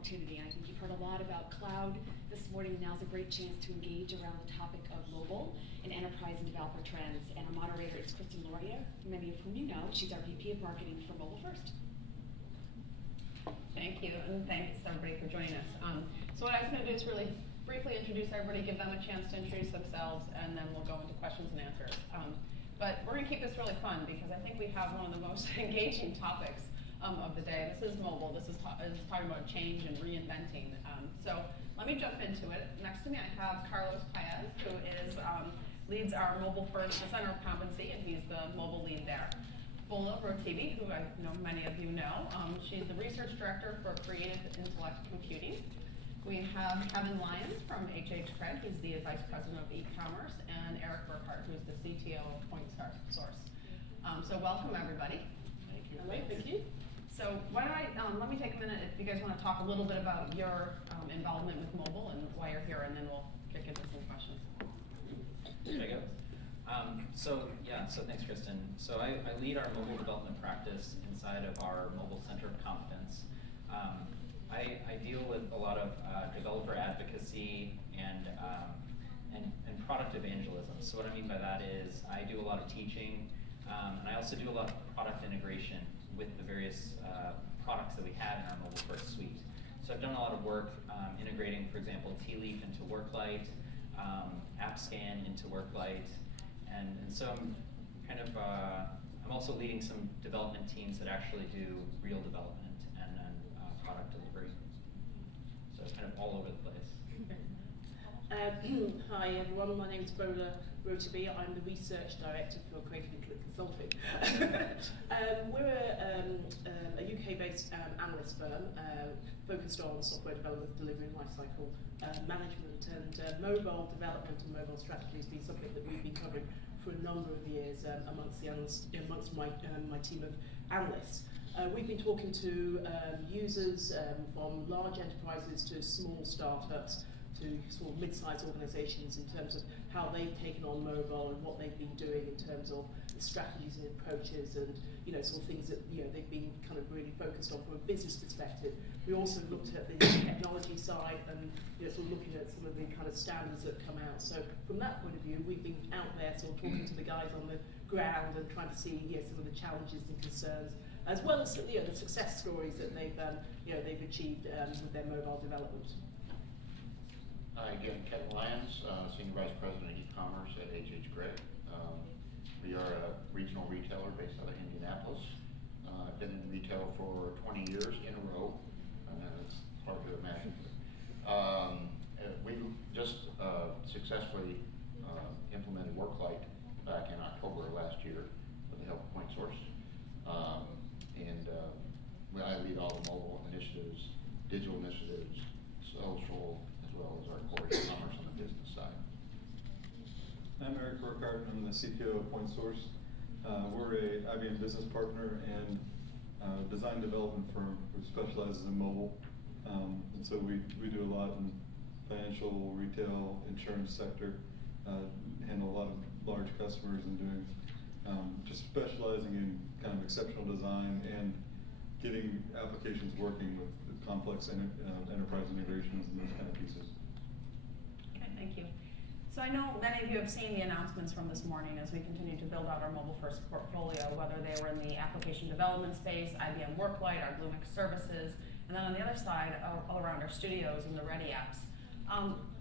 opportunity. And I think you've heard a lot about cloud this morning. Now's a great chance to engage around the topic of mobile and enterprise and developer trends. And our moderator is Kristen Laurier, many of whom you know. She's our VP of Marketing for Mobile First. Thank you, and thanks everybody for joining us. So what I was going to do is really briefly introduce everybody, give them a chance to introduce themselves, and then we'll go into questions and answers. But we're going to keep this really fun because I think we have one of the most engaging topics of the day. This is mobile. This is talking about change and reinventing. So let me jump into it. Next to me I have Carlos Paez, who is leads our Mobile First Center of Competency, and he's the mobile lead there. Bola Rotibi, who I know many of you know. She's the research director for Creative Intellect Computing. We have Lyons from Gregg. He's the vice president of E-Commerce, and Erik Burckart, who's the CTO of Point Source. So welcome everybody. Thank you. All right, thank you. So why don't I let me take a minute if you guys want to talk a little bit about your involvement with mobile and why you're here, and then we'll kick into some questions. There you go. So thanks, Kristen. So I lead our mobile development practice inside of our Mobile Center of Competence. I deal with a lot of developer advocacy and product evangelism. So what I mean by that is I do a lot of teaching, and I also do a lot of product integration with the various products that we have in our Mobile First suite. So I've done a lot of work integrating, for example, T-Leaf into Worklight, AppScan into Worklight, and so I'm kind of I'm also leading some development teams that actually do real development and product delivery. So it's kind of all over the place. Hi everyone, my name is Bola Rotibi. I'm the research director for Creative Intellect Consulting. We're a UK-based analyst firm focused on software development, delivery, and lifecycle management, and mobile development and mobile strategy has been something that we've been covering for a number of years amongst my team of analysts. We've been talking to users from large enterprises to small startups to sort of mid-sized organizations in terms of how they've taken on mobile and what they've been doing in terms of the strategies and approaches and sort of things that they've been kind of really focused on from a business perspective. We also looked at the technology side and sort of looking at some of the kind of standards that come out. So from that point of view, we've been out there sort of talking to the guys on the ground and trying to see some of the challenges and concerns, as well as the success stories that they've achieved with their mobile development. Hi again, Lyons, Senior Vice President of E-Commerce at Gregg. We are a regional retailer based out of Indianapolis. I've been in retail for 20 years in a row. It's hard to imagine. We just successfully implemented Worklight back in October of last year with the help of Point Source. I lead all the mobile initiatives, digital initiatives, social, as well as our core e-commerce on the business side. I'm Erik Burckart. I'm the CTO of Point Source. We're a IBM business partner and design development firm who specializes in mobile. And so we do a lot in financial, retail, insurance sector, handle a lot of large customers and doing just specializing in kind of exceptional design and getting applications working with complex enterprise integrations and those kind of pieces. Okay, thank you. So I know many of you have seen the announcements from this morning as we continue to build out our mobile first portfolio, whether they were in the application development space, IBM Worklight, our Bluemix services, and then on the other side, all around our studios and the Ready apps.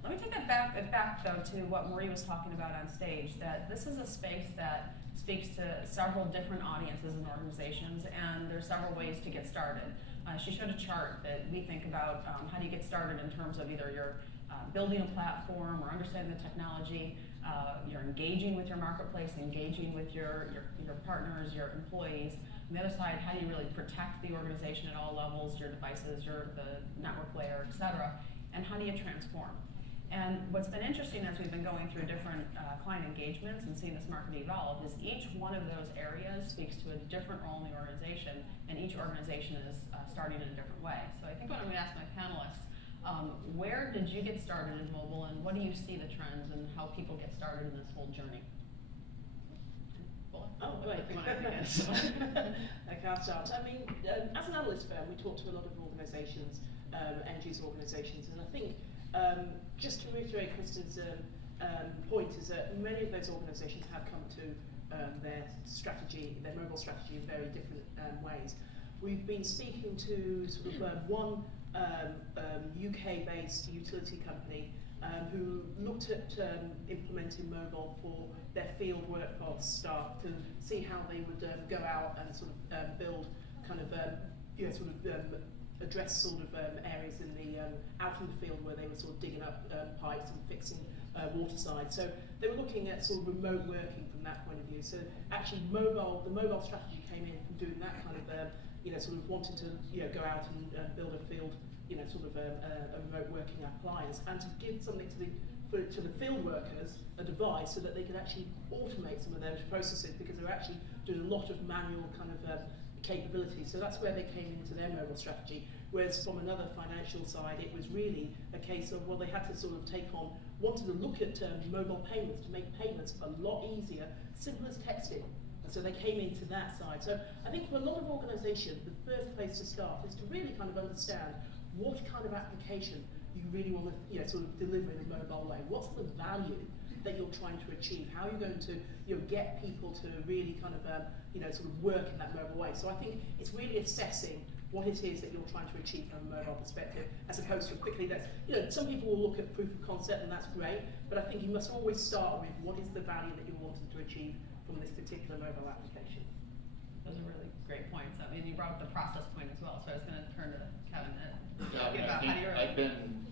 Let me take that back though to what Marie was talking about on stage, that this is a space that speaks to several different audiences and organizations, and there's several ways to get started. She showed a chart that we think about how do you get started in terms of either you're building a platform or understanding the technology, you're engaging with your marketplace, engaging with your partners, your employees. On the other side, how do you really protect the organization at all levels, your devices, the network layer, et cetera, and how do you transform? And what's been interesting as we've been going through different client engagements and seeing this market evolve is each one of those areas speaks to a different role in the organization, and each organization is starting in a different way. So I think what I'm going to ask my panelists, where did you get started in mobile, and what do you see the trends and how people get started in this whole journey? Oh, great. Okay, I'll start. I mean, as an analyst firm, we talk to a lot of organizations end user organisations. And I think just to reiterate Kristen's point is that many of those organisations have come to their strategy, their mobile strategy in very different ways. We've been speaking to sort of one UK-based utility company who looked at implementing mobile for their field workforce staff to see how they would go out and sort of build kind of address sort of areas in the out in the field where they were sort of digging up pipes and fixing water side. So they were looking at sort of remote working from that point of view. So actually the mobile strategy came in from doing that kind of sort of wanting to go out and build a field sort of a remote working appliance, and to give something to the field workers, a device, so that they could actually automate some of those processes, because they're actually doing a lot of manual kind of capability. So that's where they came into their mobile strategy. Whereas from another financial side, it was really a case of, well, they had to sort of wanted to look at mobile payments, to make payments a lot easier, simple as texting. And so they came into that side. So I think for a lot of organisations, the first place to start is to really kind of understand what kind of application you really want to sort of deliver in a mobile way. What's the value that you're trying to achieve? How are you going to get people to really kind of sort of work in that mobile way? So I think it's really assessing what it is that you're trying to achieve from a mobile perspective, as opposed to quickly some people will look at proof of concept, and that's great, but I think you must always start with what is the value that you're wanting to achieve from this particular mobile application. Those are really great points. I mean, you brought up the process point as well, so I was going to turn to Kevin and Yeah, I mean, about how do you I've been,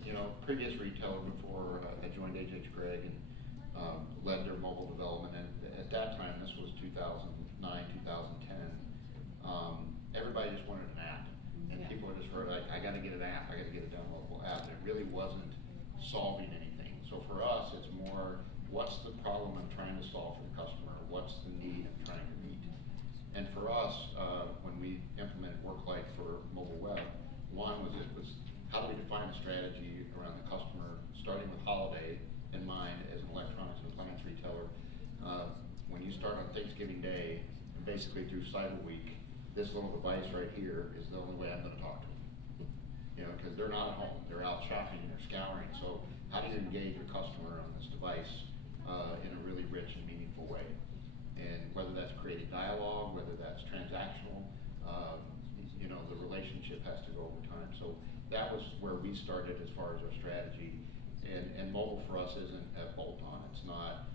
previous retailer before I joined H.H. Gregg and led their mobile development. And at that time, this was 2009, 2010. Everybody just wanted an app, and people had just heard, I got to get an app, I got to get a downloadable app. And it really wasn't solving anything. So for us, it's more, what's the problem I'm trying to solve for the customer? What's the need I'm trying to meet? And for us, when we implemented Worklight for mobile web, one was how do we define a strategy around the customer, starting with holiday in mind as an electronics and appliance retailer. When you start on Thanksgiving Day, and basically through Cyber Week, this little device right here is the only way I'm going to talk to them. Because they're not at home, they're out shopping, they're scouring. So how do you engage your customer on this device in a really rich and meaningful way? And whether that's creating dialogue, whether that's transactional, the relationship has to go over time. So that was where we started as far as our strategy. And mobile for us isn't a bolt-on. It's not,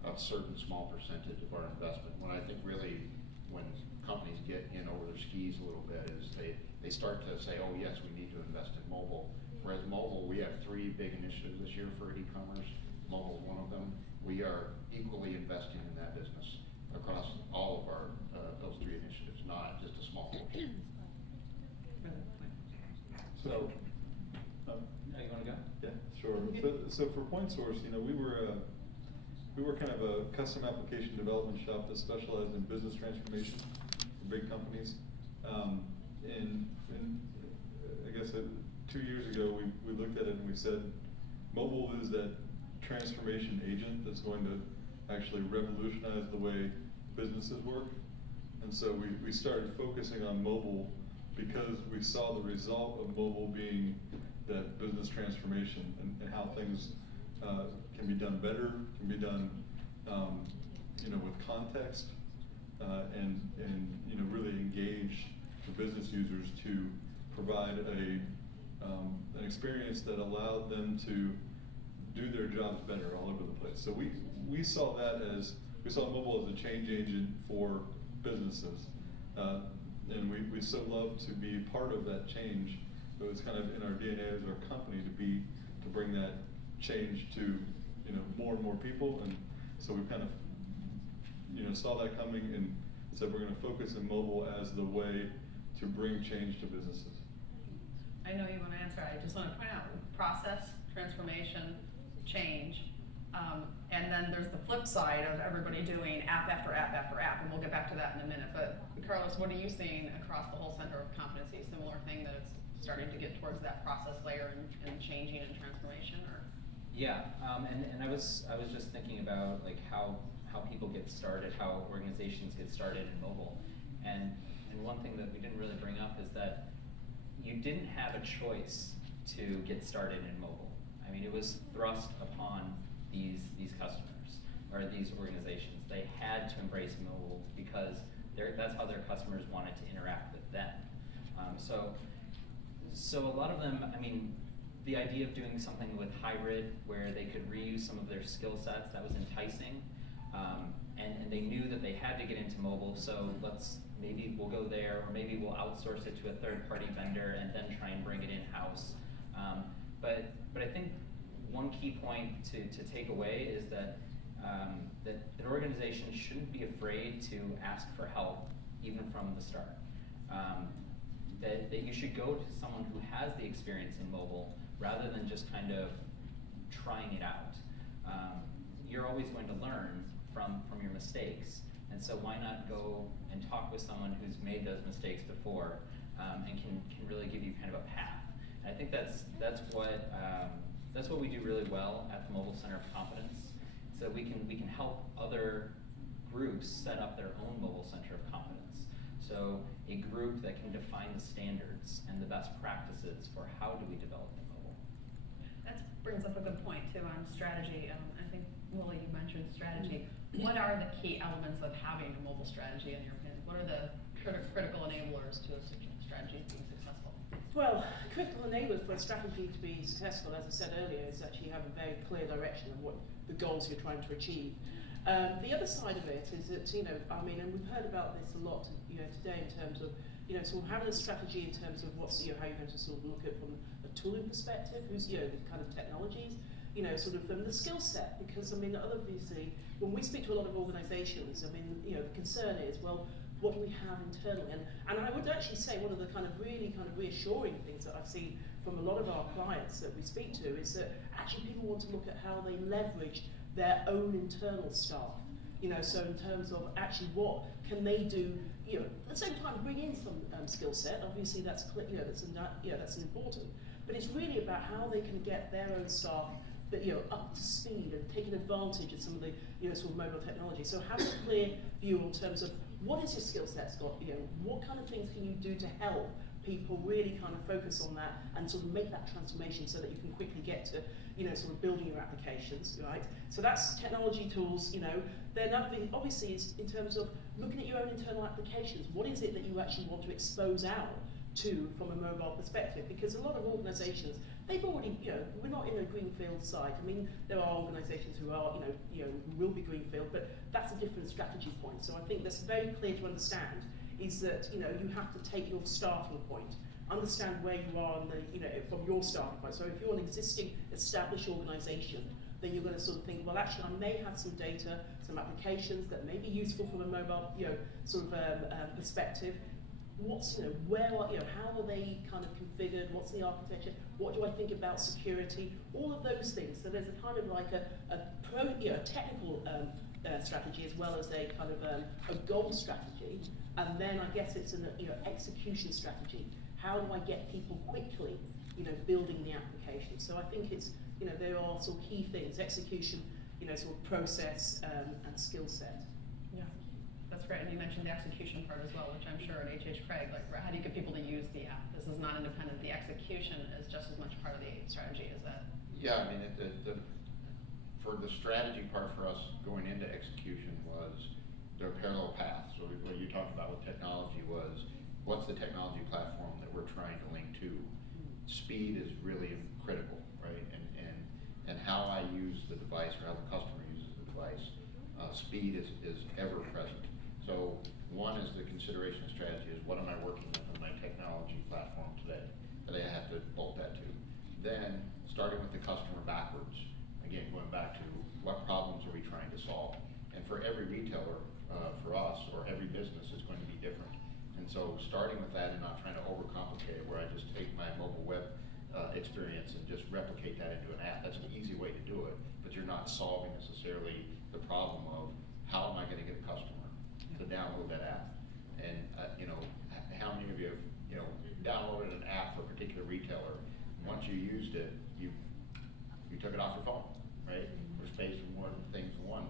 a certain small percentage of our investment. When I think really, when companies get in over their skis a little bit, is they start to say, oh yes, we need to invest in mobile. Whereas mobile, we have 3 big initiatives this year for e-commerce. Mobile is one of them. We are equally investing in that business across all of our those 3 initiatives, not just a small portion. So, You want to go? yeah, sure. So for Point Source, we were kind of a custom application development shop that specialized in business transformation for big companies. And I guess 2 years ago, we looked at it and we said, mobile is that transformation agent that's going to actually revolutionize the way businesses work. And so we started focusing on mobile because we saw the result of mobile being that business transformation and how things can be done better, can be done with context, and really engage the business users to provide an experience that allowed them to do their jobs better all over the place. So we saw mobile as a change agent for businesses, and we so love to be part of that change. So it's kind of in our DNA as our company to bring that change to more and more people. And so we kind of saw that coming and said we're going to focus on mobile as the way to bring change to businesses. I know you want to answer. I just want to point out process, transformation, change, and then there's the flip side of everybody doing app after app after app, and we'll get back to that in a minute. But Carlos, what are you seeing across the whole center of competency? Similar thing that it's starting to get towards that process layer and changing and transformation, or? Yeah, and I was just thinking about like how people get started, how organizations get started in mobile, and one thing that we didn't really bring up is that you didn't have a choice to get started in mobile. I mean, it was thrust upon these customers or these organizations. They had to embrace mobile because that's how their customers wanted to interact with them. So a lot of them, I mean, the idea of doing something with hybrid where they could reuse some of their skill sets, that was enticing. And they knew that they had to get into mobile, so maybe we'll go there, or maybe we'll outsource it to a third-party vendor and then try and bring it in-house. But I think one key point to take away is that an organization shouldn't be afraid to ask for help, even from the start. That you should go to someone who has the experience in mobile rather than just kind of trying it out. You're always going to learn from your mistakes, and so why not go and talk with someone who's made those mistakes before and can really give you kind of a path. And I think that's what we do really well at the Mobile Center of Competence, so we can help other groups set up their own Mobile Center of Competence. So a group that can define the standards and the best practices for how do we develop in mobile. That brings up a good point too on strategy. I think, Willie, you mentioned strategy. What are the key elements of having a mobile strategy in your opinion? What are the critical enablers to a strategy being successful? Well, critical enablers for a strategy to be successful, as I said earlier, is that you have a very clear direction of what the goals you're trying to achieve. The other side of it is that, I mean, and we've heard about this a lot, today in terms of, sort of having a strategy in terms of what's, how you're going to sort of look at from a tooling perspective, who's, the kind of technologies, sort of the skill set, because, I mean, obviously, when we speak to a lot of organizations, I mean, the concern is, well, what do we have internally? And I would actually say one of the kind of really kind of reassuring things that I've seen from a lot of our clients that we speak to is that actually people want to look at how they leverage their own internal staff. So in terms of actually what can they do, at the same time bring in some skill set. Obviously that's clear, that's important. But it's really about how they can get their own staff, up to speed and taking advantage of some of the, sort of mobile technology. So have a clear view in terms of what is your skill set, Scott? What kind of things can you do to help people really kind of focus on that and sort of make that transformation so that you can quickly get to, sort of building your applications, right? So that's technology tools, Then obviously is in terms of looking at your own internal applications. What is it that you actually want to expose out to from a mobile perspective? Because a lot of organizations, they've already, we're not in a greenfield site. I mean, there are organizations who are, who will be greenfield, but that's a different strategy point. So I think that's very clear to understand is that, you have to take your starting point, understand where you are from your starting point. So if you're an existing established organization, then you're going to sort of think, well, actually, I may have some data, some applications that may be useful from a mobile, perspective. What's, how are they kind of configured? What's the architecture? What do I think about security? All of those things. So there's a kind of like a technical strategy as well as a kind of a goal strategy, and then I guess it's an execution strategy. How do I get people quickly, building the application? So I think it's, there are sort of key things: execution, sort of process and skill set. Yeah, that's great. And you mentioned the execution part as well, which I'm sure at Craig, like how do you get people to use the app? This is not independent. The execution is just as much part of the strategy as that. Yeah, I mean, for the strategy part for us going into execution was their parallel path. So what you talked about with technology was, what's the technology platform that we're trying to link to? Speed is really critical, right? And how I use the device or how the customer uses the device, speed is ever present. So one is the consideration of strategy is, what am I working with on my technology platform today that I have to bolt that to? Then starting with the customer backwards, again, going back to what problems are we trying to solve? And for every retailer, for us, or every business is going to be different. And so starting with that and not trying to overcomplicate it, where I just take my mobile web experience and just replicate that into an app. That's an easy way to do it, but you're not solving necessarily the problem of how am I going to get a customer to download that app? And how many of you have downloaded an app for a particular retailer? Once you used it, you took it off your phone, right? For space and more things than one.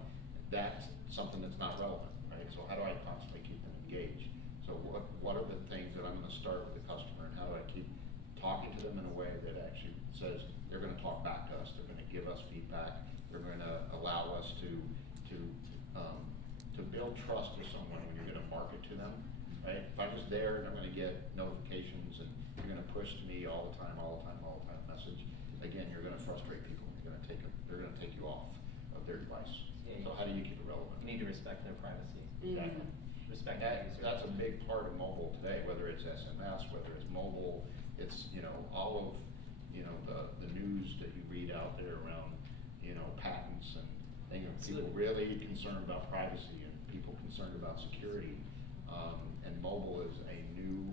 That's something that's not relevant, right? So how do I constantly keep them engaged? So what are the things that I'm going to start with the customer, and how do I keep talking to them in a way that actually says they're going to talk back to us, they're going to give us feedback, they're going to allow us to build trust with someone when you're going to market to them, right? If I'm just there and I'm going to get notifications and you're going to push to me all the time message, again, you're going to frustrate people. They're going to take you off of their device. Yeah, So how do you keep it relevant? You need to respect their privacy. Exactly. Respect That's a big part of mobile today, whether it's SMS, whether it's mobile, it's, all of, the news that you read out there around, patents and things, people really concerned about privacy and people concerned about security. And mobile is a new,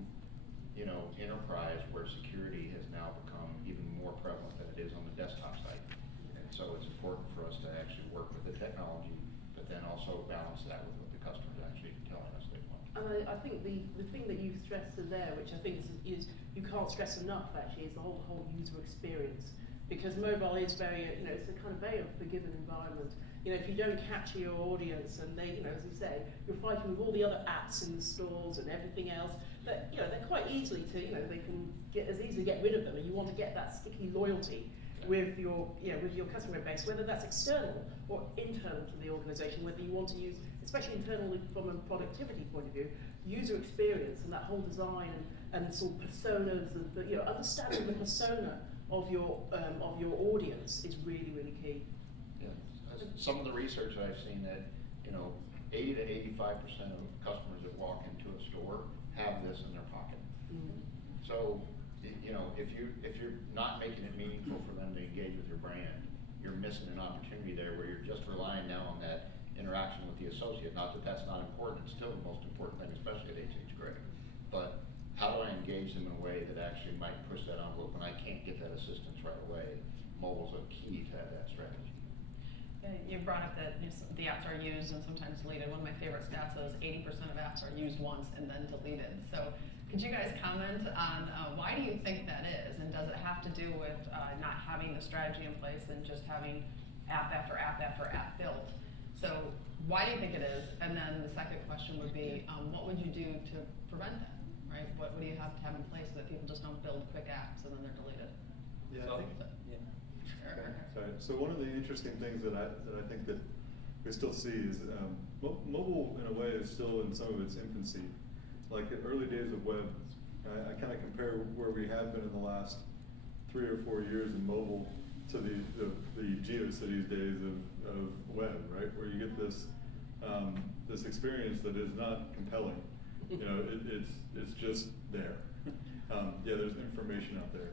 enterprise where security has now become even more prevalent than it is on the desktop side. And so it's important for us to actually work with the technology, but then also balance that with what the customer's actually telling us they want. And I think the thing that you've stressed there, which I think is you can't stress enough actually, is the whole user experience. Because mobile is very, it's a kind of very unforgiving environment. If you don't capture your audience and they, as you say, you're fighting with all the other apps in the stores and everything else, that, they're quite easily to, they can easily get rid of them, and you want to get that sticky loyalty with your customer base, whether that's external or internal to the organization, whether you want to use, especially internally from a productivity point of view, user experience and that whole design and sort of personas and understanding the persona of your audience is really, really key. Yeah. Some of the research that I've seen that 80 to 85% of customers that walk into a store have this in their pocket. Mm-hmm. So if you're not making it meaningful for them to engage with your brand, you're missing an opportunity there where you're just relying now on that interaction with the associate. Not that that's not important, it's still the most important thing, especially at H.H. Gregg. But how do I engage them in a way that actually might push that envelope when I can't get that assistance right away? Mobile's a key to that strategy. You brought up that the apps are used and sometimes deleted. One of my favorite stats is 80% of apps are used once and then deleted. So could you guys comment on why do you think that is? And does it have to do with not having the strategy in place and just having app after app after app built? So why do you think it is? And then the second question would be, what would you do to prevent that? Right? What do you have to have in place so that people just don't build quick apps and then they're deleted? Yeah, So, I think, yeah. sorry. So one of the interesting things that I think that we still see is mobile in a way is still in some of its infancy. Like the early days of web, I kind of compare where we have been in the last 3 or 4 years in mobile to the GeoCities days of web, right? Where you get this this experience that is not compelling. It's just there. Yeah, there's information out there.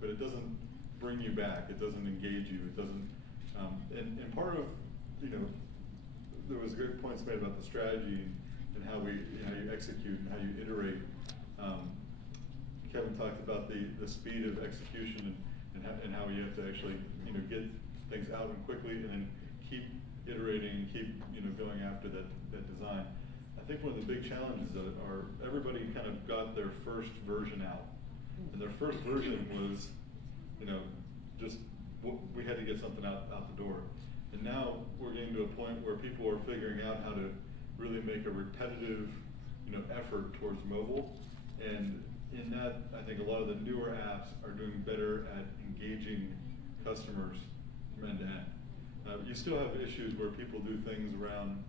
But it doesn't bring you back. It doesn't engage you. It doesn't. And part of there was great points made about the strategy and how you execute and how you iterate. Kevin talked about the speed of execution and how you have to actually get things out and quickly and then keep iterating and keep going after that design. I think one of the big challenges are everybody kind of got their first version out, and their first version was just we had to get something out the door, and now we're getting to a point where people are figuring out how to really make a repetitive effort towards mobile, and in that I think a lot of the newer apps are doing better at engaging customers from end to end. You still have issues where people do things around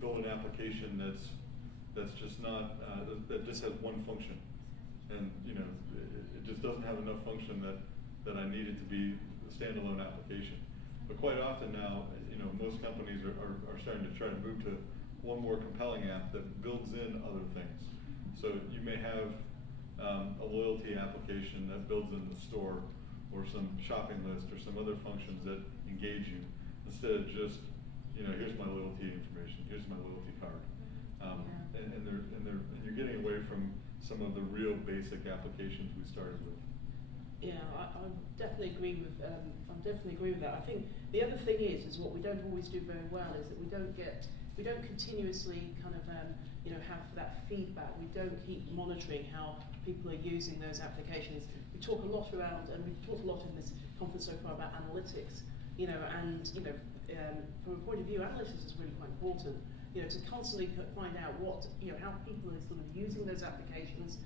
build an application that's just not that just has one function, and it just doesn't have enough function that I need it to be a standalone application. But quite often now, most companies are starting to try to move to one more compelling app that builds in other things. So you may have a loyalty application that builds in the store, or some shopping list, or some other functions that engage you, instead of just here's my loyalty information, here's my loyalty card, and you're getting away from some of the real basic applications we started with. Yeah, I definitely agree with. I definitely agree with that. I think the other thing is what we don't always do very well is that we don't continuously kind of have that feedback. We don't keep monitoring how people are using those applications. We talk a lot around, and we've talked a lot in this conference so far about analytics. From a point of view, analytics is really quite important. To constantly find out how people are sort of using those applications,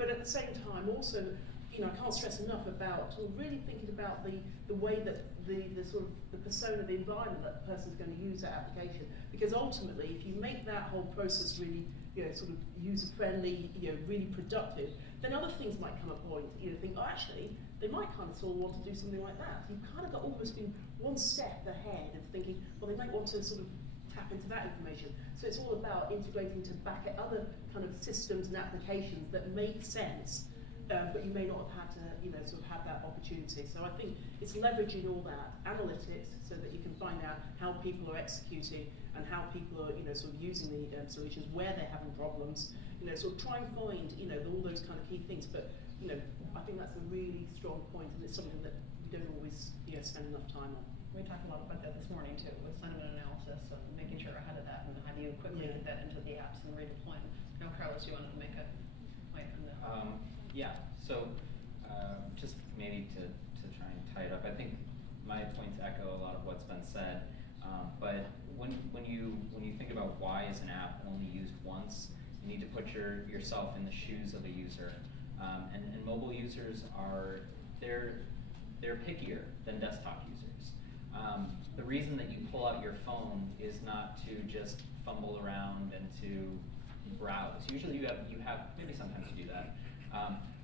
But at the same time, also, you know, I can't stress enough about sort of really thinking about the way that the sort of the persona, the environment that the person's going to use that application. Because ultimately, if you make that whole process really, you know, sort of user-friendly, you know, really productive, then other things might come up point. You know, think, oh, actually, they might kind of sort of want to do something like that. So you've kind of got almost been one step ahead of thinking, well, they might want to sort of tap into that information. So it's all about integrating to back at other kind of systems and applications that make sense, but you may not have had to, you know, sort of have that opportunity. So I think it's leveraging all that analytics so that you can find out how people are executing and how people are, you know, sort of using the solutions, where they're having problems, you know, sort of try and find, you know, all those kind of key things. But, you know, I think that's a really strong point, and it's something that we don't always, you know, spend enough time on. We talked a lot about that this morning too, with sentiment analysis and making sure ahead of that, and how do you quickly get that into the apps and redeploy them. I know, Carlos, you wanted to make a point on that. Yeah, so just maybe to try and tie it up, I think my points echo a lot of what's been said, but when you think about why is an app only used once, you need to put yourself in the shoes of a user, and mobile users are they're pickier than desktop users. The reason that you pull out your phone is not to just fumble around and to browse. Usually you have maybe sometimes you do that,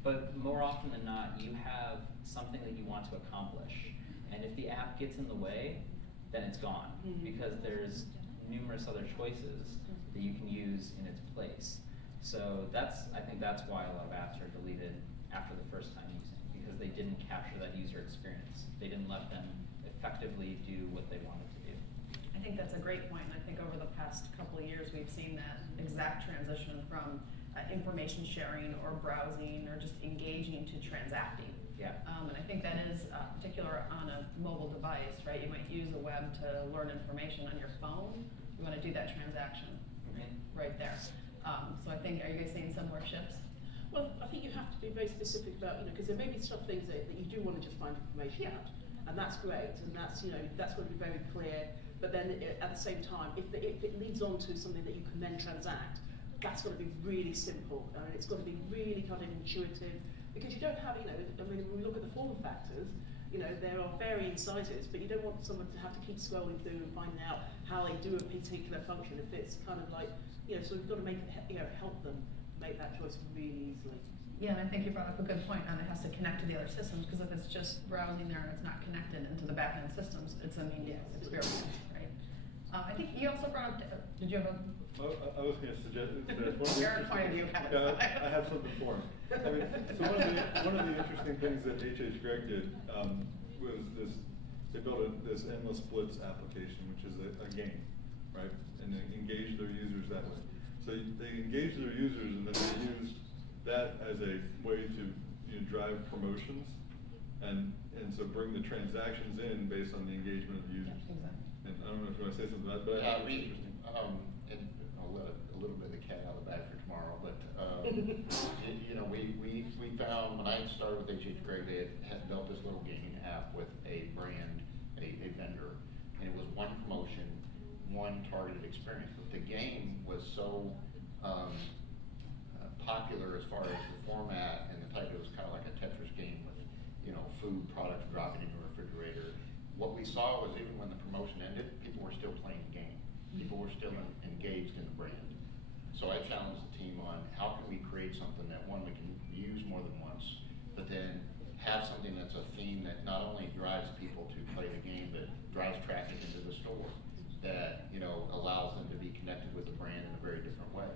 but more often than not you have something that you want to accomplish, and if the app gets in the way, then it's gone, because there's numerous other choices that you can use in its place. So I think that's why a lot of apps are deleted after the first time using, because they didn't capture that user experience. They didn't let them effectively do what they wanted to do. I think that's a great point, and I think over the past couple of years we've seen that exact transition from information sharing or browsing or just engaging to transacting. Yeah. And I think that is particular on a mobile device, right? You might use a web to learn information on your phone. You want to do that transaction right there. So I think, are you guys seeing similar shifts? Well, I think you have to be very specific about, you know, because there may be things that you do want to just find information out, and that's great, and that's, you know, that's got to be very clear. But then at the same time, if it leads on to something that you can then transact, that's got to be really simple, and it's got to be really kind of intuitive, because you don't have, you know, I mean, when we look at the form factors, you know, there are varying sizes, but you don't want someone to have to keep scrolling through and finding out how they do a particular function. If it's kind of like, you know, so we've got to make it, you know, help them make that choice really easily. Yeah, and I think you brought up a good point on it has to connect to the other systems, because if it's just browsing there and it's not connected into the back-end systems, it's a meaningless experience, right? I think you also brought up, did you have a? I was going to suggest Your point of view kind of. Yeah, I have something for him. I mean, so one of the interesting things that Gregg did was this. They built this endless splits application, which is a game, right? And they engage their users that way. So they engage their users, and then they used that as a way to, you know, drive promotions, and so bring the transactions in based on the engagement of the users. Yeah, exactly. And I don't know if you want to say something about that, but I think it's interesting. And I'll let a little bit of the cat out of the bag for tomorrow, but you know, we found when I started with Gregg, they had built this little gaming app with a brand, a vendor, and it was one promotion, one targeted experience. But the game was so popular as far as the format and the type. It was kind of like a Tetris game with, you know, food products dropping into a refrigerator. What we saw was even when the promotion ended, people were still playing the game. People were still engaged in the brand. So I challenged the team on how can we create something that, one, we can use more than once, but then have something that's a theme that not only drives people to play the game, but drives traffic into the store, that, you know, allows them to be connected with the brand in a very different way.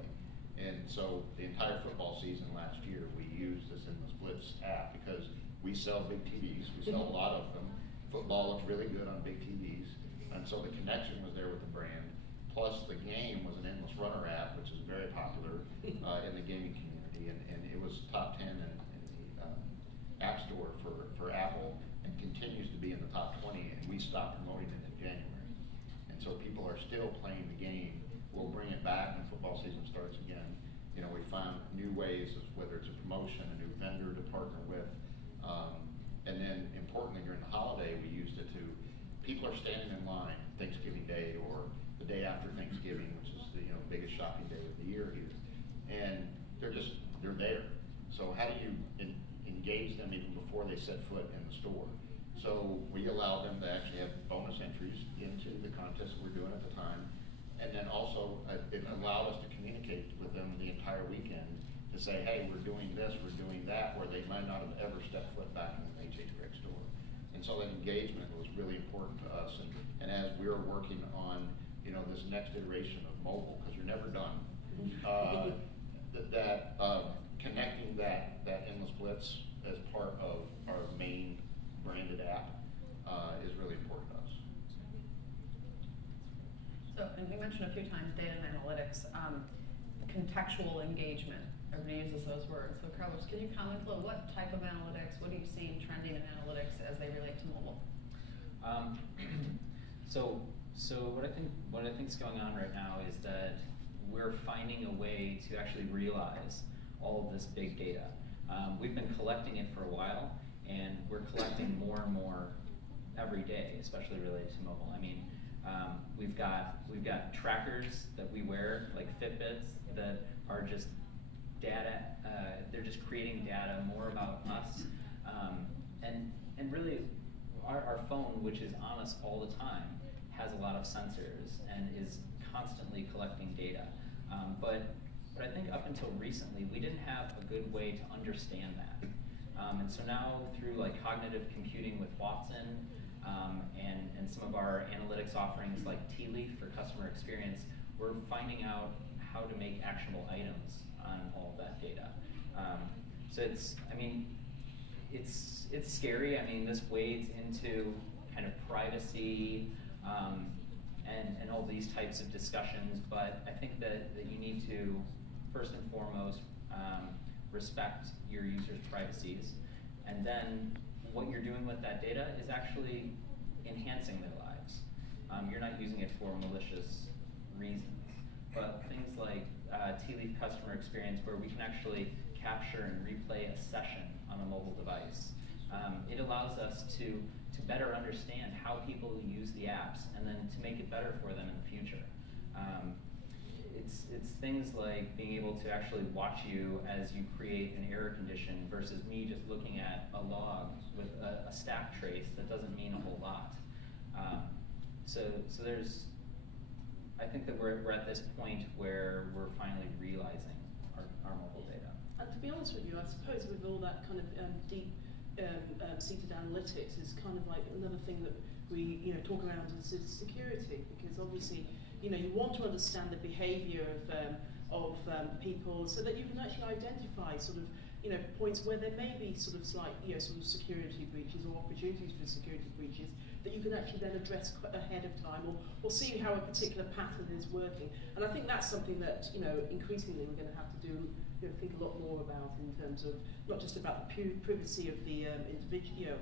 And so the entire football season last year, we used this in the Splits app because we sell big TVs. We sell a lot of them. Football looks really good on big TVs. And so the connection was there with the brand. Plus the game was an endless runner app, which is very popular in the gaming community. And it was top 10 in the App Store for Apple, and continues to be in the top 20. And we stopped promoting it in January. And so people are still playing the game. We'll bring it back when football season starts again. You know, we found new ways of whether it's a promotion, a new vendor to partner with, and then importantly during the holiday we used it to, people are standing in line Thanksgiving Day or the day after Thanksgiving, which is the, you know, biggest shopping day of the year here, and they're there, So how do you engage them even before they set foot in the store? So we allow them to actually have bonus entries into the contest we're doing at the time. And then also, it allowed us to communicate with them the entire weekend to say, hey, we're doing this, we're doing that, where they might not have ever stepped foot back in an H.H. Gregg store. And so that engagement was really important to us. And as we were working on, this next iteration of mobile, because you're never done, connecting that endless blitz as part of our main branded app is really important to us. So, and we mentioned a few times data and analytics, contextual engagement. Everybody uses those words. So Carlos, can you comment a little, what type of analytics, what are you seeing trending in analytics as they relate to mobile? So what I think is going on right now is that we're finding a way to actually realize all of this big data. We've been collecting it for a while, and we're collecting more and more every day, especially related to mobile. I mean, we've got trackers that we wear, like Fitbits, that are just data. They're just creating data more about us, and really, our phone, which is on us all the time, has a lot of sensors and is constantly collecting data. But I think up until recently, we didn't have a good way to understand that. And so now through like cognitive computing with Watson and some of our analytics offerings like T-Leaf for customer experience, we're finding out how to make actionable items on all of that data. So it's scary. I mean, this wades into kind of privacy and all these types of discussions, but I think that you need to, first and foremost, respect your users' privacies, and then what you're doing with that data is actually enhancing their lives. You're not using it for malicious reasons, but things like T-Leaf customer experience, where we can actually capture and replay a session on a mobile device. It allows us to better understand how people use the apps, and then to make it better for them in the future. It's things like being able to actually watch you as you create an error condition versus me just looking at a log with a stack trace that doesn't mean a whole lot. So there's, I think that we're at this point where we're finally realizing our mobile data. And to be honest with you, I suppose with all that kind of deep seated analytics is kind of like another thing that we talk around is security, because obviously you want to understand the behaviour of people so that you can actually identify sort of points where there may be sort of slight sort of security breaches or opportunities for security breaches that you can actually then address ahead of time, or see how a particular pattern is working. And I think that's something that increasingly we're going to have to do. Think a lot more about in terms of not just about the privacy of the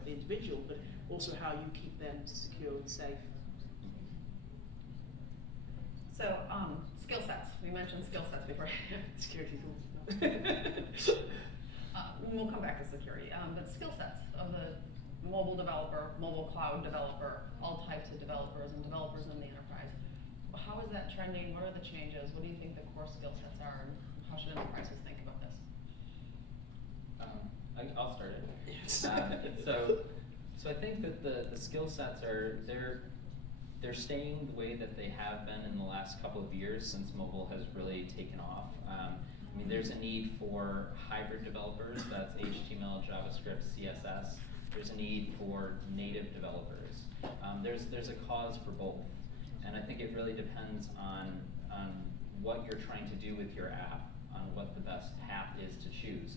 individual, but also how you keep them secure and safe. So skill sets. We mentioned skill sets before. Security tools. We'll come back to security, but skill sets of the mobile developer, mobile cloud developer, all types of developers and developers in the enterprise. How is that trending? What are the changes? What do you think the core skill sets are, and how should enterprises think about this? I'll start it. So I think that the skill sets are they're staying the way that they have been in the last couple of years since mobile has really taken off. I mean, there's a need for hybrid developers. That's HTML, JavaScript, CSS. There's a need for native developers. There's a cause for both, and I think it really depends on what you're trying to do with your app, on what the best path is to choose.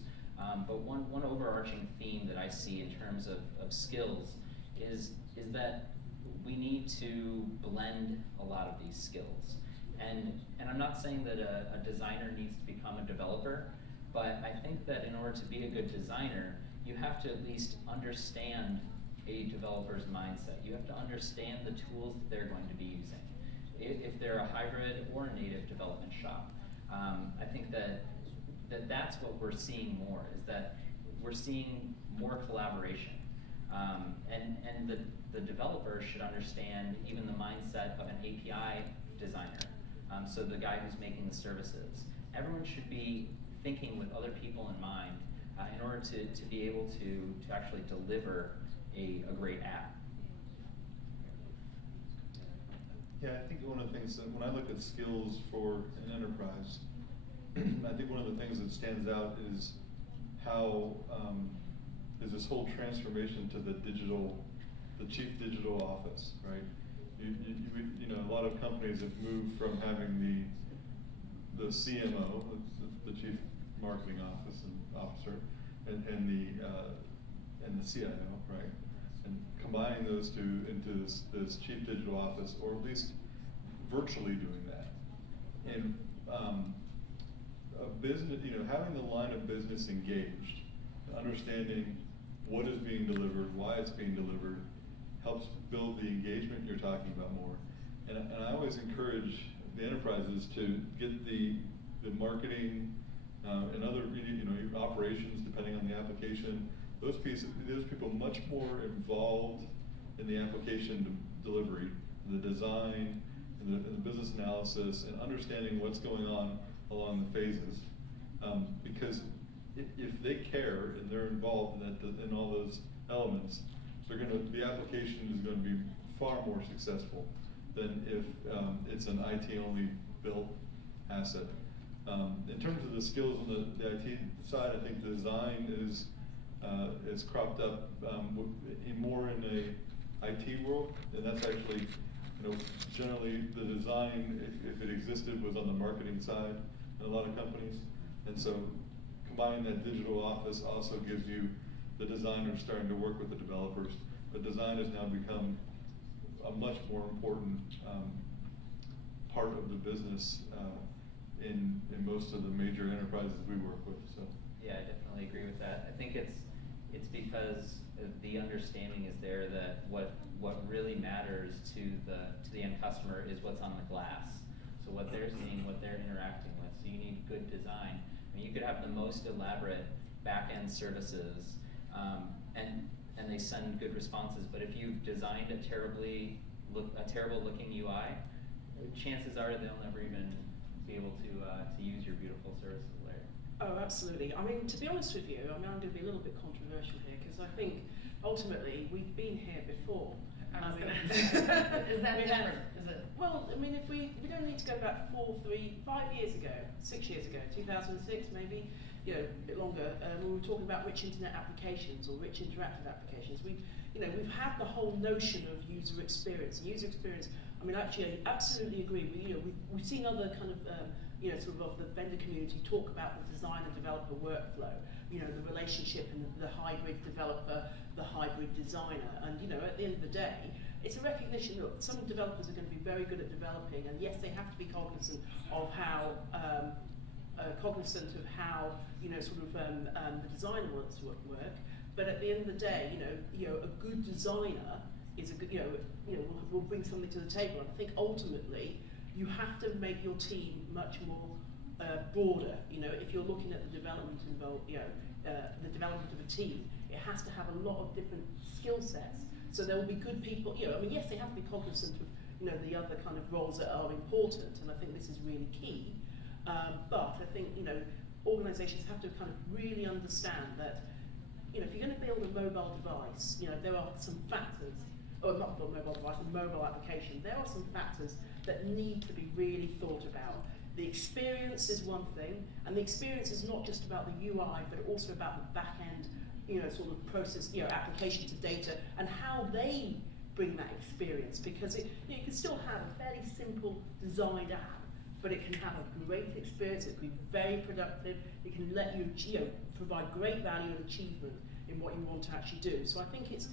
But one overarching theme that I see in terms of skills is that we need to blend a lot of these skills. And I'm not saying that a designer needs to become a developer, but I think that in order to be a good designer, you have to at least understand a developer's mindset. You have to understand the tools that they're going to be using. If they're a hybrid or a native development shop, I think that's what we're seeing more, is that we're seeing more collaboration. And the developer should understand even the mindset of an API designer. So the guy who's making the services. Everyone should be thinking with other people in mind in order to be able to actually deliver a great app. Yeah, I think one of the things that when I look at skills for an enterprise, I think one of the things that stands out is how is this whole transformation to the chief digital office, right? You know, a lot of companies have moved from having the CMO, the chief marketing officer, and the CIO, right? And combining those two into this chief digital office, or at least virtually doing that. And a business, you know, having the line of business engaged, understanding what is being delivered, why it's being delivered, helps build the engagement you're talking about more. And I always encourage the enterprises to get the marketing and other, you know, operations, depending on the application, those people much more involved in the application delivery, the design, and the business analysis, and understanding what's going on along the phases. Because if they care and they're involved in all those elements, the application is going to be far more successful than if it's an IT-only built asset. In terms of the skills on the IT side, I think design is cropped up more in a IT world, and that's actually, you know, generally the design, if it existed, was on the marketing side in a lot of companies. And so combining that digital office also gives you the designers starting to work with the developers. But design has now become a much more important part of the business in most of the major enterprises we work with. So Yeah, I definitely agree with that. I think it's because the understanding is there that what really matters to the end customer is what's on the glass. So what they're seeing, what they're interacting with. So you need good design. I mean, you could have the most elaborate back-end services, and they send good responses. But if you've designed a terrible looking UI, chances are they'll never even be able to use your beautiful services layer. Oh, absolutely. I mean, to be honest with you, I'm going to be a little bit controversial here, because I think ultimately we've been here before. I was going to say, is that different? Is it? Well, I mean, if we don't need to go back 5 years ago, 6 years ago, 2006 maybe, you know, a bit longer, when we were talking about rich internet applications or rich interactive applications, we've had the whole notion of user experience. User experience, I mean, actually, I absolutely agree. We've seen other kind of, sort of the vendor community talk about the design and developer workflow, you know, the relationship and the hybrid developer, the hybrid designer. And, you know, at the end of the day, it's a recognition that some developers are going to be very good at developing, and yes, they have to be cognizant of how, the designer wants to work. But at the end of the day, a good designer is a good, will bring something to the table. And I think ultimately, you have to make your team much more broader. You know, if you're looking at the development the development of a team, it has to have a lot of different skill sets. So there will be good people. Yes, they have to be cognizant of the other kind of roles that are important, and I think this is really key. But I think organisations have to kind of really understand that if you're going to build a mobile device, there are some factors, or not a mobile device, a mobile application. There are some factors that need to be really thought about. The experience is one thing, and the experience is not just about the UI, but also about the back end, sort of process, application to data, and how they bring that experience. Because you can still have a fairly simple designed app, but it can have a great experience. It can be very productive. It can let you, provide great value and achievement in what you want to actually do. So I think it's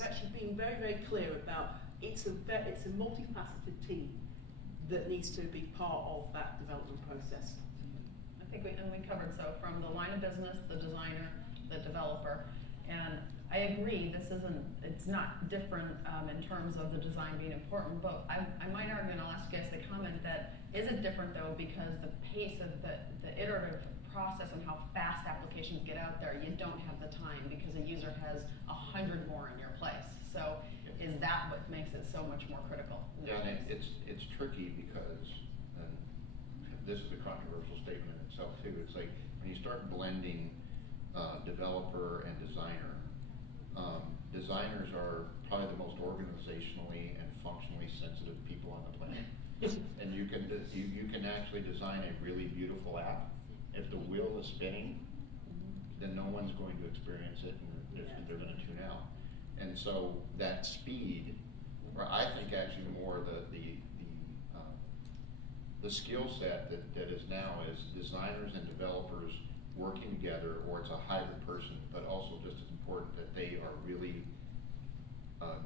actually being very, very clear about it's a multifaceted team that needs to be part of that development process. I think we covered, so from the line of business, the designer, the developer, and I agree, it's not different in terms of the design being important, but I might argue, and I'll ask you guys to comment, that is it different though because the pace of the iterative process and how fast applications get out there, you don't have the time because a user has 100 more in your place. So is that what makes it so much more critical? Yeah, and it's tricky because, and this is a controversial statement in itself too, it's like when you start blending developer and designer. Designers are probably the most organizationally and functionally sensitive people on the planet. And you can actually design a really beautiful app. If the wheel is spinning, then no one's going to experience it, and they're going to tune out. And so that speed, or I think actually more the skill set that is now is designers and developers working together, or it's a hybrid person, but also just as important that they are really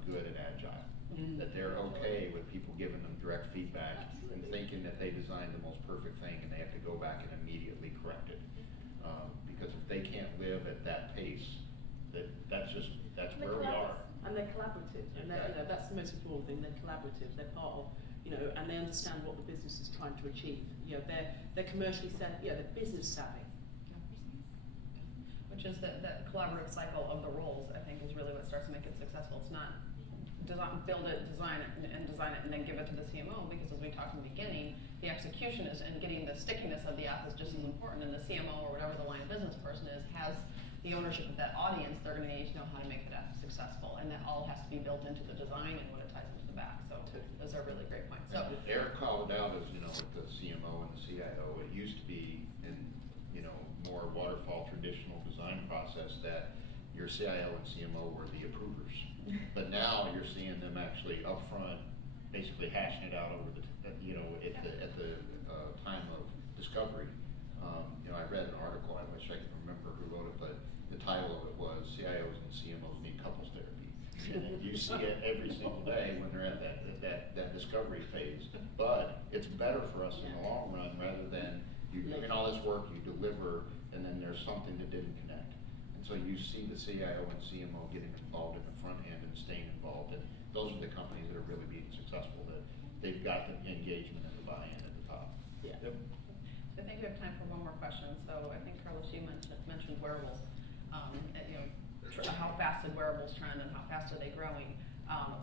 good at agile. That they're okay with people giving them direct feedback and thinking that they designed the most perfect thing and they have to go back and immediately correct it. Because if they can't live at that pace, that's where we are. And they're collaborative, and that's the most important thing. They're collaborative. They're part of, and they understand what the business is trying to achieve. They're commercially savvy. They're business savvy. Which is that collaborative cycle of the roles, I think, is really what starts to make it successful. It's not build it, design it, and design it, and then give it to the CMO, because as we talked in the beginning, the execution is, and getting the stickiness of the app is just as important, and the CMO or whatever the line of business person is has the ownership of that audience. They're going to need to know how to make that app successful, and that all has to be built into the design and what it ties into the back. So those are really great points. So Eric called it out as, with the CMO and the CIO, it used to be in, more waterfall traditional design process that your CIO and CMO were the approvers. But now you're seeing them actually upfront, basically hashing it out over at the time of discovery. I read an article, I wish I could remember who wrote it, but the title of it was CIOs and CMOs Need Couples Therapy. And you see it every single day when they're at that discovery phase. But it's better for us in the long run, rather than you doing all this work, you deliver, and then there's something that didn't connect. And so you see the CIO and CMO getting involved in the front end and staying involved, and those are the companies that are really being successful, that they've got the engagement and the buy-in at the top. Yeah. Yep. I think we have time for one more question. So I think, Carlos, you mentioned wearables. How fast did wearables trend, and how fast are they growing?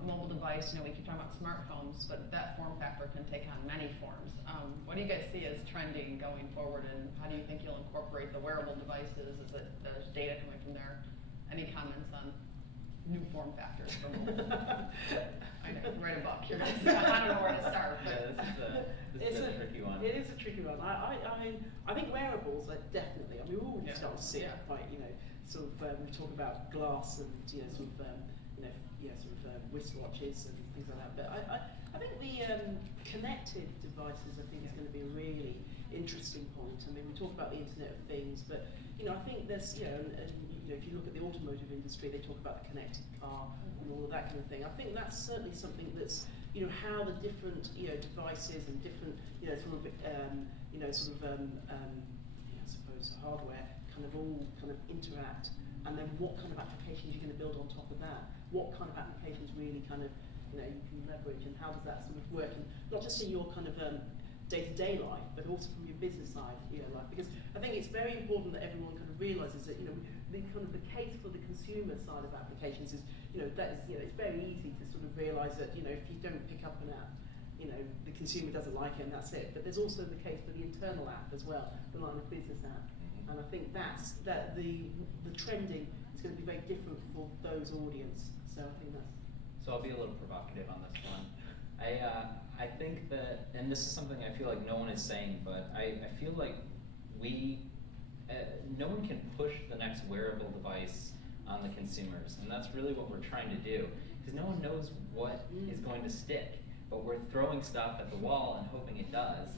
Mobile device, we keep talking about smartphones, but that form factor can take on many forms. What do you guys see as trending going forward, and how do you think you'll incorporate the wearable devices? Is it there's data coming from there? Any comments on new form factors for mobile? I know, right above here. I don't know where to start. But This is a tricky one. It is a tricky one. I think wearables are definitely. We're already starting to see it. Like, we talk about glass and wristwatches and things like that. But I think the connected devices, I think, is going to be a really interesting point. We talk about the Internet of Things, but I think there's if you look at the automotive industry, they talk about the connected car and all of that kind of thing. I think that's certainly something that's how the different devices and different I suppose hardware all interact, and then what kind of applications you're going to build on top of that. What kind of applications really you can leverage, and how does that sort of work, and not just in your day-to-day life, but also from your business side, life. Because I think it's very important that everyone realizes that the case for the consumer side of applications is that is it's very easy to sort of realize that if you don't pick up an app, the consumer doesn't like it and that's it. But there's also the case for the internal app as well, the line of business app. And I think that the trending is going to be very different for those audience. So I think that's. So I'll be a little provocative on this one. I think that, and this is something I feel like no one is saying, but I feel like no one can push the next wearable device on the consumers, and that's really what we're trying to do, because no one knows what is going to stick. But we're throwing stuff at the wall and hoping it does.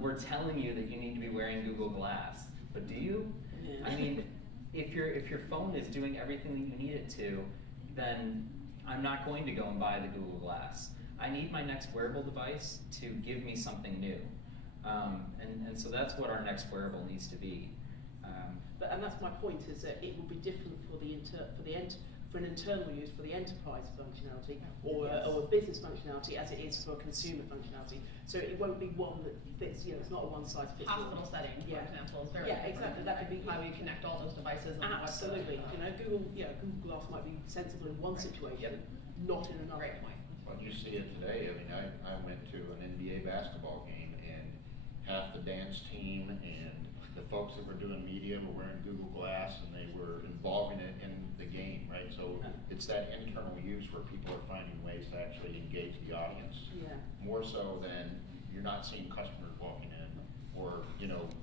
We're telling you that you need to be wearing Google Glass, but do you? Yeah. If your phone is doing everything that you need it to, then I'm not going to go and buy the Google Glass. I need my next wearable device to give me something new, and so that's what our next wearable needs to be. And that's my point, is that it will be different for an internal use, for the enterprise functionality, or a business functionality, as it is for consumer functionality. So it won't be one that fits. It's not a one size fits all. Hospital setting, for example, is very exactly. That could be how you connect all those devices. Absolutely. Google Glass might be sensible in one situation, not in another. Great point. Well, you see it today. I went to an NBA basketball game, and half the dance team and the folks that were doing media were wearing Google Glass and they were involving it in the game, right? So it's that internal use where people are finding ways to actually engage the audience. Yeah. More so than you're not seeing customers walking in or,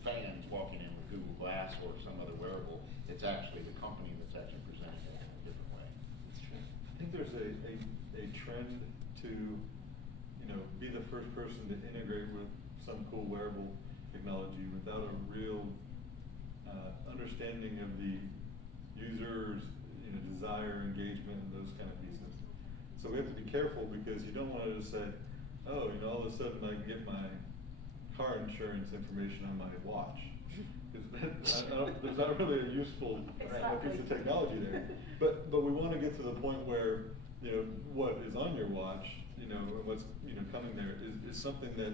fans walking in with Google Glass or some other wearable. It's actually the company that's actually presenting it in a different way. I think there's a trend to, be the first person to integrate with some cool wearable technology without a real understanding of the user's, desire, engagement, and those kind of pieces. So we have to be careful because you don't want to just say, oh, all of a sudden I can get my car insurance information on my watch. There's not really a useful piece of technology there. But we want to get to the point where, what is on your watch, and what's coming there is something that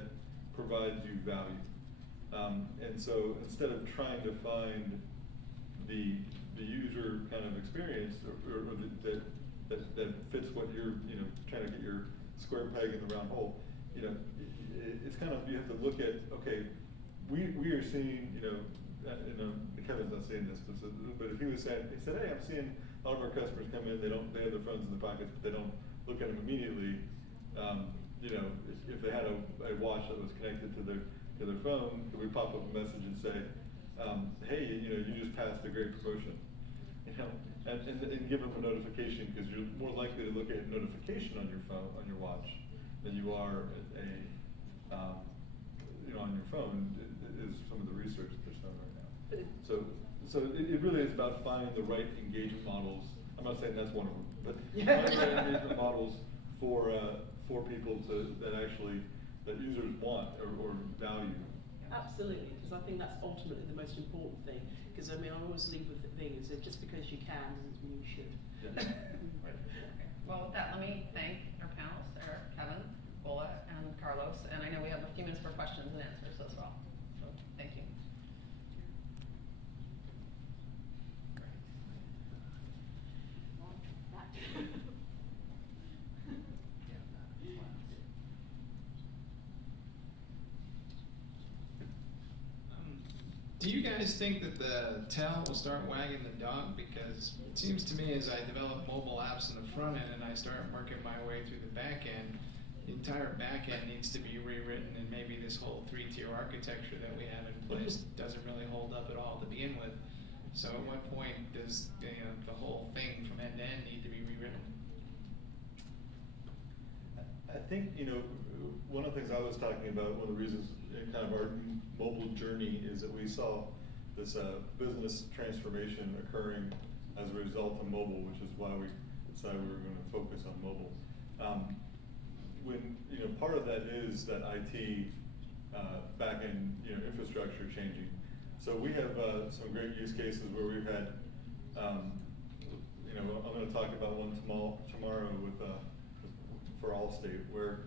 provides you value. And so instead of trying to find the user kind of experience or that fits what you're trying to get your square peg in the round hole, it's kind of, you have to look at, okay, we are seeing, Kevin's not saying this, but if he said, hey, I'm seeing a lot of our customers come in, they have their phones in their pockets, but they don't look at them immediately. If they had a watch that was connected to their phone, could we pop up a message and say, hey, you just passed a great promotion, and give them a notification, because you're more likely to look at a notification on your phone, on your watch, than you are on your phone. Is some of the research that there's done right now. So it really is about finding the right engagement models. I'm not saying that's one of them, but finding the right engagement models for people that users want or value. Absolutely, because I think that's ultimately the most important thing. Because I always leave with the thing is that just because you can doesn't mean you should. Yeah. Okay. Well, with that, let me thank our panelists, Erik, Kevin, Bola, and Carlos. And I know we have a few minutes for questions and answers as well. So thank you. Do you guys think that the tail will start wagging the dog? Because it seems to me as I develop mobile apps in the front end and I start working my way through the back end, the entire back end needs to be rewritten, and maybe this whole 3-tier architecture that we have in place doesn't really hold up at all to begin with. So at what point does the whole thing from end to end need to be rewritten? I think, one of the things I was talking about, one of the reasons in kind of our mobile journey is that we saw this business transformation occurring as a result of mobile, which is why we decided we were going to focus on mobile. When part of that is that IT back-end infrastructure changing. So we have some great use cases where we've had, I'm going to talk about one tomorrow with for Allstate, where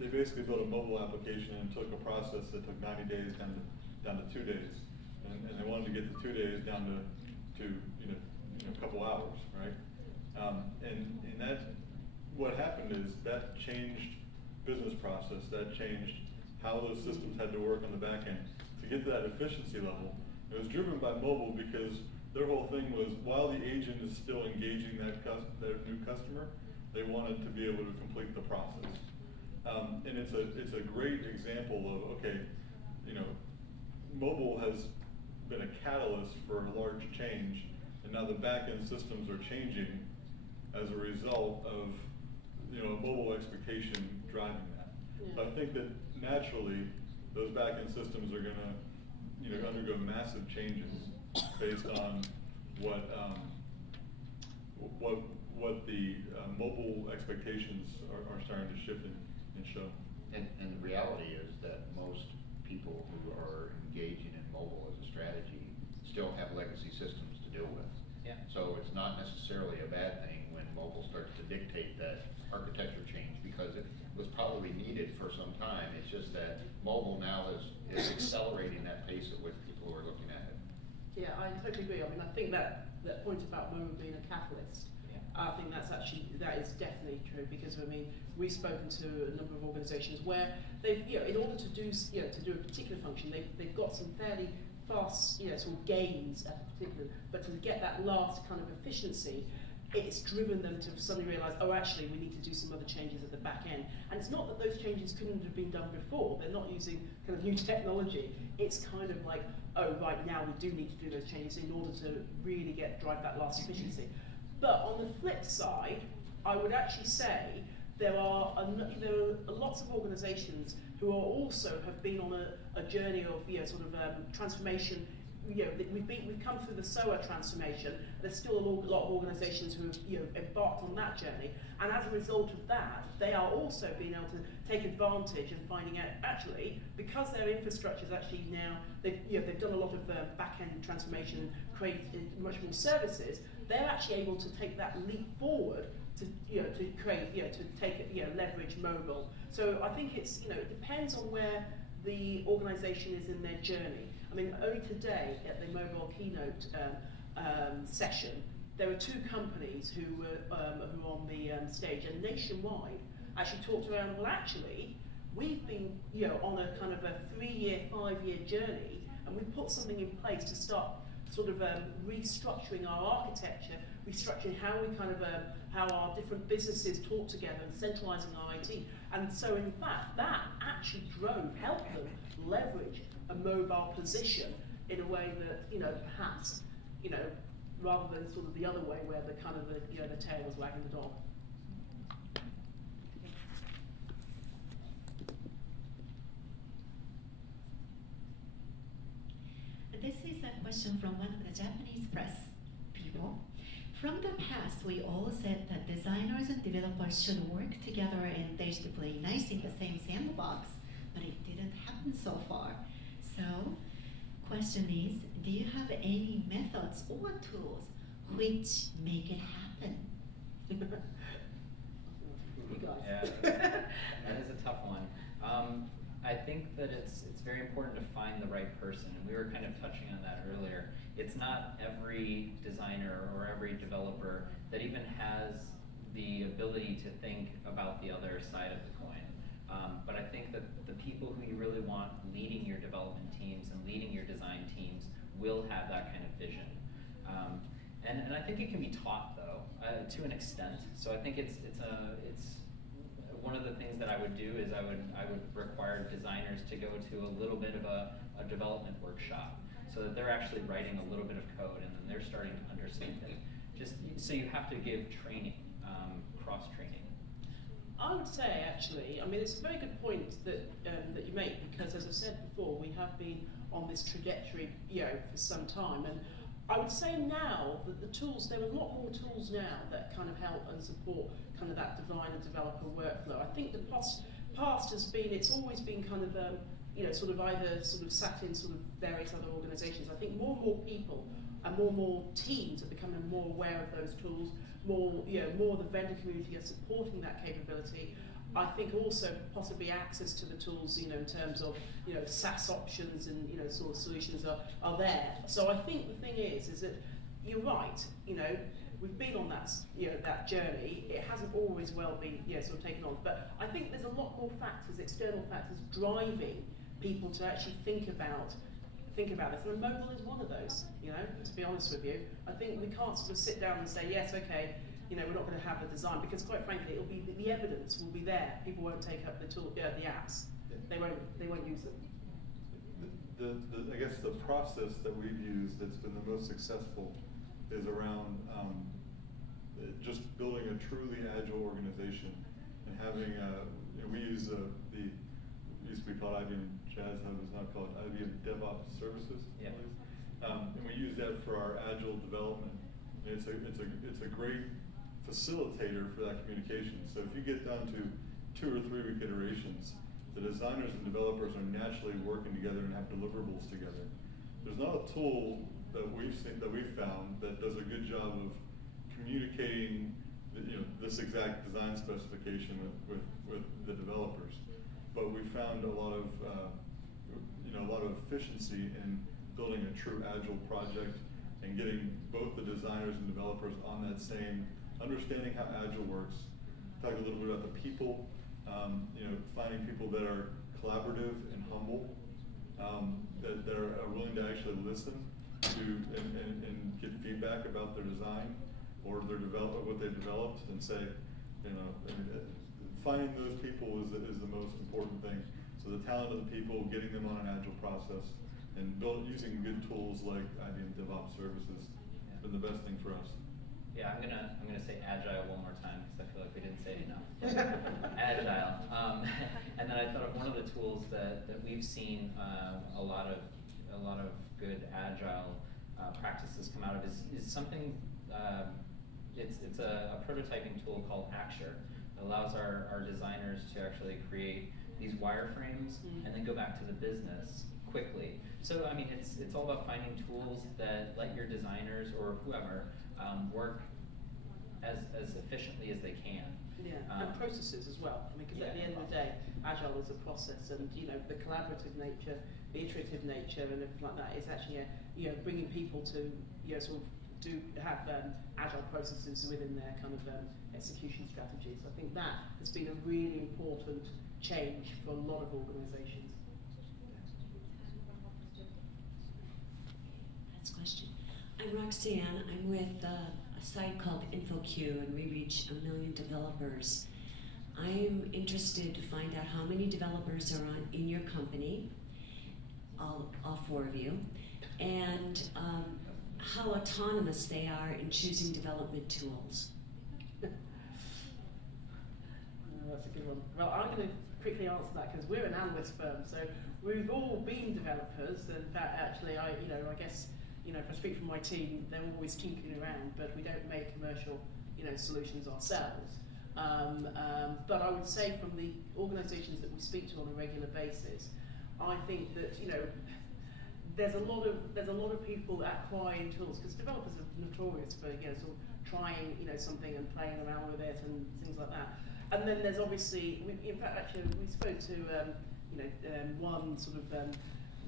they basically built a mobile application and took a process that took 90 days down to 2 days, and they wanted to get the 2 days down to a couple hours, right? And that, what happened is that changed business process, that changed how those systems had to work on the back end to get to that efficiency level. It was driven by mobile because their whole thing was, while the agent is still engaging that new customer, they wanted to be able to complete the process. And it's a great example of, okay, mobile has been a catalyst for a large change, and now the back-end systems are changing as a result of a mobile expectation driving that. Yeah. But I think that naturally those back-end systems are going to undergo massive changes based on what the mobile expectations are starting to shift and show. And the reality is that most people who are engaging in mobile as a strategy still have legacy systems to deal with. Yeah. So it's not necessarily a bad thing when mobile starts to dictate that architecture change, because it was probably needed for some time. It's just that mobile now is accelerating that pace at which people are looking at it. Yeah, I totally agree. I think that point about mobile being a catalyst, I think that is definitely true, because we've spoken to a number of organisations where they've, in order to do a particular function, they've got some fairly fast, sort of gains at a particular, but to get that last kind of efficiency, it's driven them to suddenly realise, oh, actually, we need to do some other changes at the back end. And it's not that those changes couldn't have been done before. They're not using kind of new technology. It's kind of like, oh, right, now we do need to do those changes in order to really drive that last efficiency. But on the flip side, I would actually say there are lots of organisations who are also have been on a journey of transformation. We've come through the SOA transformation. There's still a lot of organisations who have embarked on that journey, and as a result of that, they are also being able to take advantage and finding out actually because their infrastructure is actually now they've done a lot of back end transformation and create much more services. They're actually able to take that leap forward to leverage mobile. So I think it depends on where the organisation is in their journey. I mean, only today at the mobile keynote session, there were two companies who were on the stage, and nationwide actually talked around. Well, actually, we've been on a kind of a 3-year, 5-year journey, and we've put something in place to start sort of restructuring our architecture, restructuring how we how our different businesses talk together, and centralising our IT. And so, in fact, that actually helped them leverage a mobile position in a way that perhaps rather than sort of the other way where the kind of the tail was wagging the dog. This is a question from one of the Japanese press people. From the past, we all said that designers and developers should work together and they should play nice in the same sandbox, but it didn't happen so far. So, question is, do you have any methods or tools which make it happen? You guys. Yeah, that is a tough one. I think that it's very important to find the right person, and we were kind of touching on that earlier. It's not every designer or every developer that even has the ability to think about the other side of the coin. But I think that the people who you really want leading your development teams and leading your design teams will have that kind of vision. And I think it can be taught, though, to an extent. So I think it's one of the things that I would do is I would require designers to go to a little bit of a development workshop, so that they're actually writing a little bit of code and then they're starting to understand it. Just so you have to give training, cross training. I would say actually, I mean, it's a very good point that you make, because as I said before, we have been on this trajectory, for some time, and I would say now that the tools, there are a lot more tools now that kind of help and support kind of that designer developer workflow. I think the past has been, it's always been kind of sort of either sort of sat in sort of various other organisations. I think more and more people and more teams are becoming more aware of those tools. More of the vendor community are supporting that capability. I think also possibly access to the tools, in terms of SaaS options and sort of solutions are there. So I think the thing is that you're right. We've been on that that journey. It hasn't always well been sort of taken on, but I think there's a lot more factors, external factors, driving people to actually think about this. And mobile is one of those. To be honest with you, I think we can't sort of sit down and say yes, okay. We're not going to have the design, because quite frankly, it'll be the evidence will be there. People won't take up the apps. They won't use them. I guess the process that we've used that's been the most successful is around just building a truly agile organization and having we use it used to be called IBM Jazz Hub, it's now called IBM DevOps Services. Yeah. And we use that for our agile development. And it's a great facilitator for that communication. So if you get down to 2 or 3 week iterations, the designers and developers are naturally working together and have deliverables together. There's not a tool that we've found that does a good job of communicating this exact design specification with the developers. But we found a lot of efficiency in building a true agile project and getting both the designers and developers on that same understanding how agile works. Talk a little bit about the people, finding people that are collaborative and humble, that are willing to actually listen to and get feedback about their design or what they've developed, and say, finding those people is the most important thing. So the talent of the people, getting them on an agile process, and using good tools like IBM DevOps services has been the best thing for us. Yeah, I'm gonna say agile one more time because I feel like we didn't say it enough. Agile, and then I thought of one of the tools that we've seen a lot of good agile practices come out of is something. It's a prototyping tool called Acture. It allows our designers to actually create these wireframes and then go back to the business quickly. So I mean, it's all about finding tools that let your designers or whoever work as efficiently as they can. Yeah, and processes as well. I mean, because at the end of the day, agile is a process, and the collaborative nature, the iterative nature, and everything like that is actually bringing people to sort of have agile processes within their kind of execution strategies. I think that has been a really important change for a lot of organisations. Last question. I'm Roxanne. I'm with a site called InfoQ, and we reach 1 million developers. I'm interested to find out how many developers are in your company, all 4 of you, and how autonomous they are in choosing development tools. That's a good one. Well, I'm going to quickly answer that because we're an analyst firm, so we've all been developers. In fact, actually, I guess, if I speak for my team, they're always tinkering around, but we don't make commercial, solutions ourselves. But I would say from the organisations that we speak to on a regular basis, I think that there's a lot of people acquiring tools because developers are notorious for sort of trying something and playing around with it and things like that. And then there's obviously, in fact, actually, we spoke to one sort of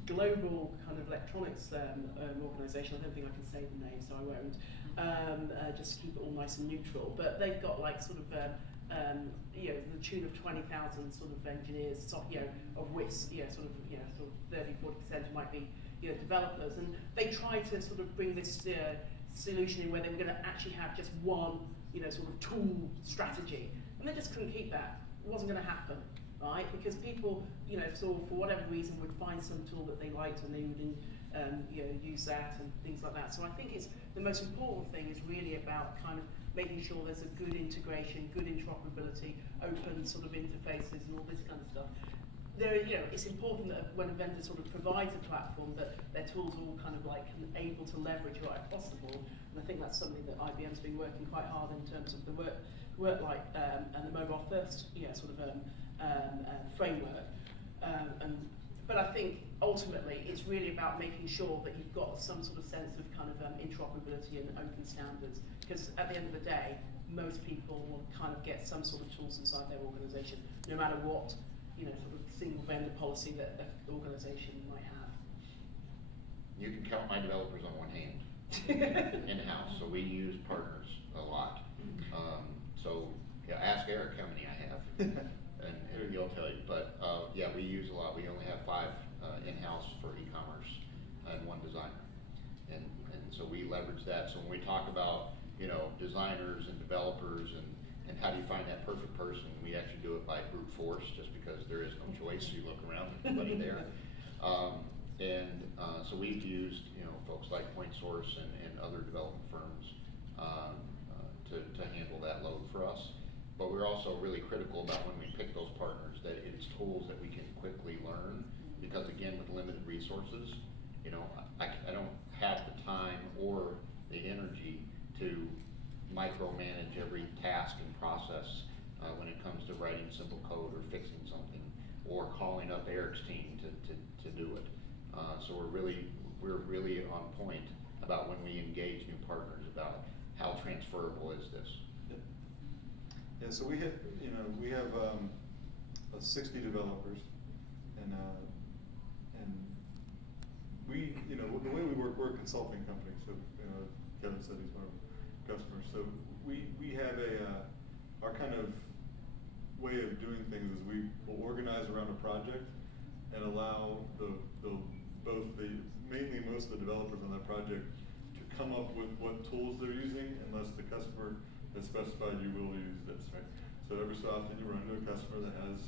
global kind of electronics organisation. I don't think I can say the name, so I won't. Just to keep it all nice and neutral. But they've got like sort of the tune of 20,000 sort of engineers, of which sort of 30-40% might be developers, and they try to sort of bring this solution in where they were going to actually have just one sort of tool strategy, and they just couldn't keep that. It wasn't going to happen, right? Because people sort of, for whatever reason, would find some tool that they liked and they would use that and things like that. So I think it's the most important thing is really about kind of making sure there's a good integration, good interoperability, open sort of interfaces and all this kind of stuff. It's important that when a vendor sort of provides a platform that their tools are all kind of like able to leverage right across the board. And I think that's something that IBM's been working quite hard in terms of the work-life and the mobile first framework. But I think ultimately it's really about making sure that you've got some sort of sense of kind of interoperability and open standards. Because at the end of the day, most people will kind of get some sort of tools inside their organisation, no matter what sort of single vendor policy that the organisation might have. You can count my developers on one hand in-house, so we use partners a lot. So ask Erik how many I have, and he'll tell you. But we use a lot. We only have 5 in-house for e-commerce and 1 designer, and so we leverage that. So when we talk about designers and developers and how do you find that perfect person, we actually do it by brute force, just because there is no choice. You look around, there's nobody there. So we've used folks like Point Source and other development firms to handle that load for us. But we're also really critical about when we pick those partners that it's tools that we can quickly learn, because again, with limited resources, I don't have the time or the energy to micromanage every task and process when it comes to writing simple code or fixing something or calling up Erik's team to do it. So we're really on point about when we engage new partners about how transferable is this. Yeah, so we have 60 developers, and we the way we work, we're a consulting company. So Kevin said he's one of our customers. So we have our kind of way of doing things is we will organize around a project, and allow mainly most of the developers on that project to come up with what tools they're using, unless the customer has specified you will use this, right? So every so often you run into a customer that has,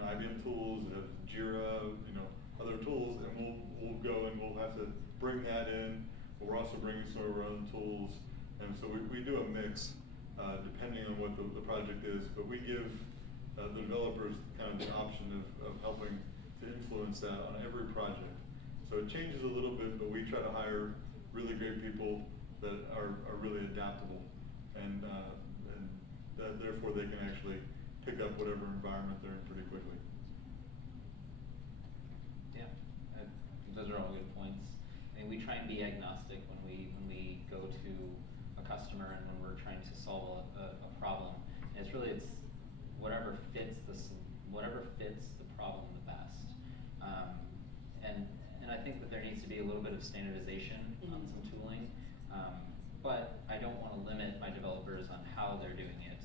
IBM tools, that have Jira, other tools, and we'll go and we'll have to bring that in. But we're also bringing some of our own tools, and so we do a mix depending on what the project is. But we give the developers kind of the option of helping to influence that on every project. So it changes a little bit, but we try to hire really great people that are really adaptable, and that therefore they can actually pick up whatever environment they're in pretty quickly. Yeah, those are all good points. I mean, we try and be agnostic when we go to a customer and when we're trying to solve a problem. And it's whatever fits the problem the best. And I think that there needs to be a little bit of standardization on some tooling. But I don't want to limit my developers on how they're doing it.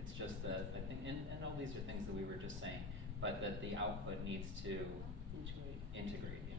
It's just that I think, and all these are things that we were just saying, but that the output needs to integrate.